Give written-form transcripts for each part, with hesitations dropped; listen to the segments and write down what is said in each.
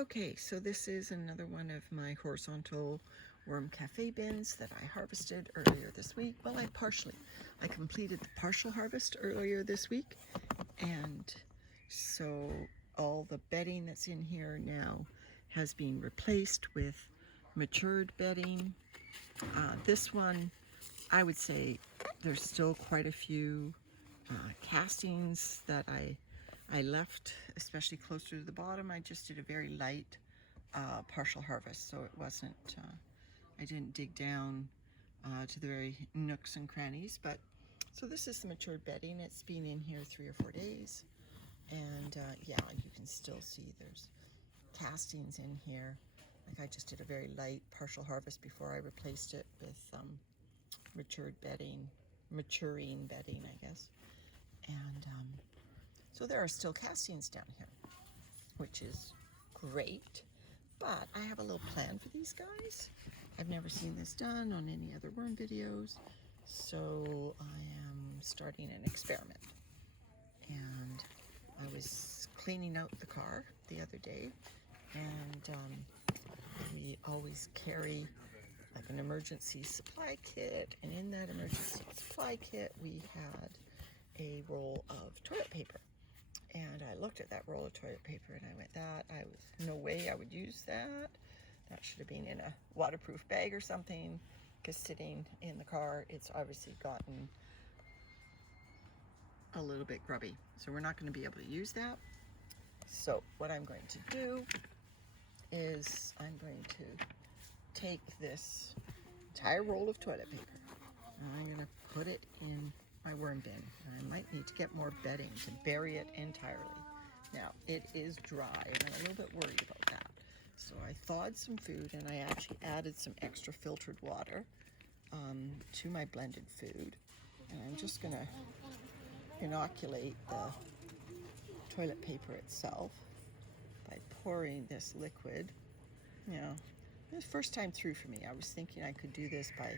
Okay, so this is another one of my horizontal worm cafe bins that I harvested earlier this week. Well, I completed the partial harvest earlier this week, and so all the bedding that's in here now has been replaced with matured bedding. This one, I would say there's still quite a few castings that I left, especially closer to the bottom. I just did a very light partial harvest, so it wasn't, I didn't dig down to the very nooks and crannies. But so this is the matured bedding. It's been in here 3 or 4 days, and yeah, you can still see there's castings in here. Like I just did a very light partial harvest before I replaced it with maturing bedding, I guess. And so there are still castings down here, which is great. But I have a little plan for these guys. I've never seen this done on any other worm videos, so I am starting an experiment. And I was cleaning out the car the other day, and we always carry like an emergency supply kit, and in that emergency supply kit we had a roll of toilet paper. And I looked at that roll of toilet paper and I went, no way I would use that. That should have been in a waterproof bag or something, because sitting in the car, it's obviously gotten a little bit grubby. So we're not going to be able to use that. So what I'm going to do is I'm going to take this entire roll of toilet paper and I'm going to put it in my worm bin. I might need to get more bedding to bury it entirely. Now, it is dry, and I'm a little bit worried about that. So I thawed some food, and I actually added some extra filtered water to my blended food. And I'm just going to inoculate the toilet paper itself by pouring this liquid. You know, it was the first time through for me. I was thinking I could do this by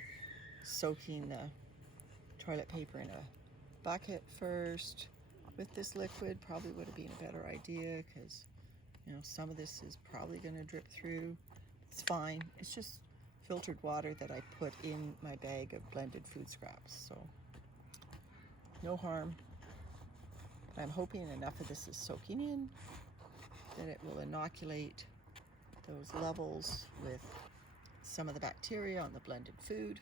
soaking the toilet paper in a bucket first with this liquid. Probably would have been a better idea, because you know some of this is probably going to drip through. It's fine. It's just filtered water that I put in my bag of blended food scraps, so no harm. But I'm hoping enough of this is soaking in that it will inoculate those levels with some of the bacteria on the blended food.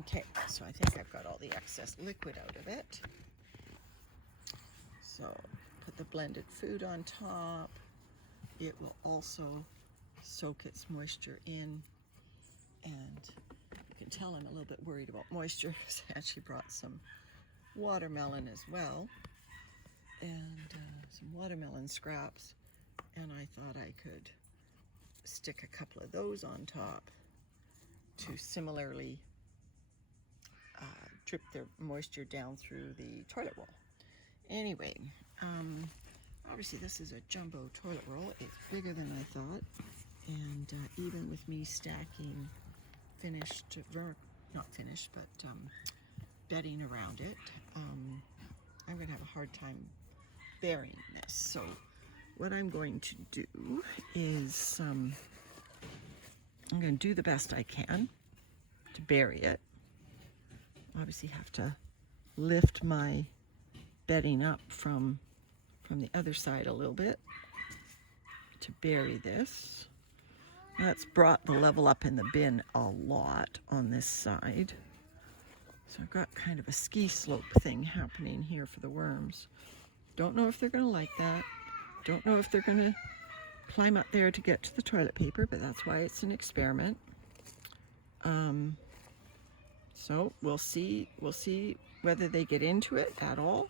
Okay, so I think I've got all the excess liquid out of it. So put the blended food on top. It will also soak its moisture in. And you can tell I'm a little bit worried about moisture, because I actually brought some watermelon as well. And some watermelon scraps. And I thought I could stick a couple of those on top to similarly drip their moisture down through the toilet roll. Anyway, obviously this is a jumbo toilet roll. It's bigger than I thought, and even with me stacking bedding around it, I'm going to have a hard time burying this. So what I'm going to do is I'm going to do the best I can to bury it. Obviously have to lift my bedding up from the other side a little bit to bury this. That's brought the level up in the bin a lot on this side. So I've got kind of a ski slope thing happening here for the worms. Don't know if they're going to like that. Don't know if they're going to climb up there to get to the toilet paper, but that's why it's an experiment. So we'll see whether they get into it at all.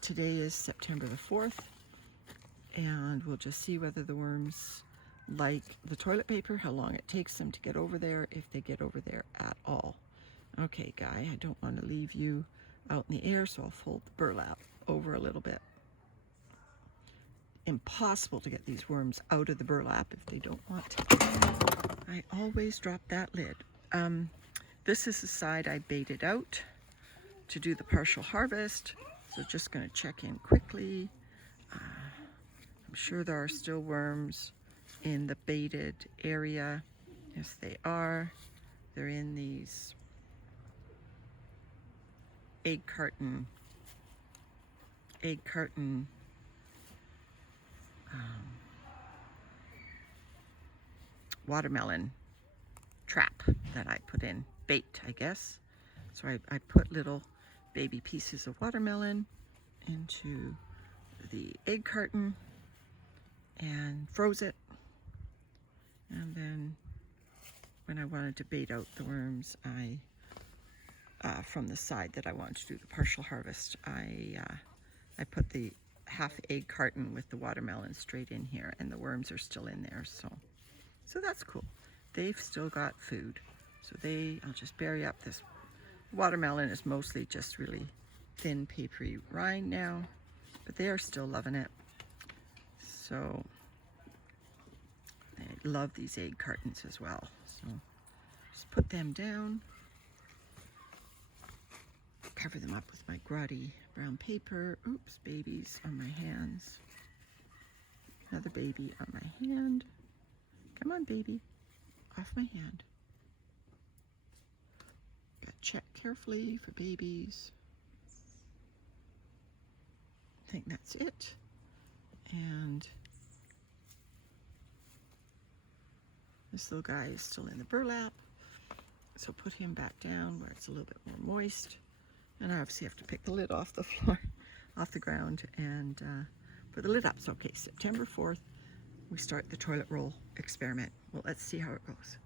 Today is September the 4th, and we'll just see whether the worms like the toilet paper, how long it takes them to get over there, if they get over there at all. Okay, Guy, I don't want to leave you out in the air, so I'll fold the burlap over a little bit. Impossible to get these worms out of the burlap if they don't want to. I always drop that lid. This is the side I baited out to do the partial harvest. So just going to check in quickly. I'm sure there are still worms in the baited area. Yes, they are. They're in these egg carton watermelon trap that I put in, bait, I guess. So I put little baby pieces of watermelon into the egg carton and froze it. And then when I wanted to bait out the worms, from the side that I wanted to do the partial harvest, I put the half egg carton with the watermelon straight in here, and the worms are still in there, so that's cool. They've still got food. So I'll just bury up this watermelon. Is mostly just really thin papery rind now, but they are still loving it. So I love these egg cartons as well. So just put them down, cover them up with my grubby brown paper. Oops, babies on my hands. Another baby on my hand. Come on, baby, off my hand. Got to check carefully for babies. I think that's it. And this little guy is still in the burlap, so put him back down where it's a little bit more moist. And I obviously have to pick the lid off the floor, off the ground, and put the lid up. So okay, September 4th, we start the toilet roll experiment. Well, let's see how it goes.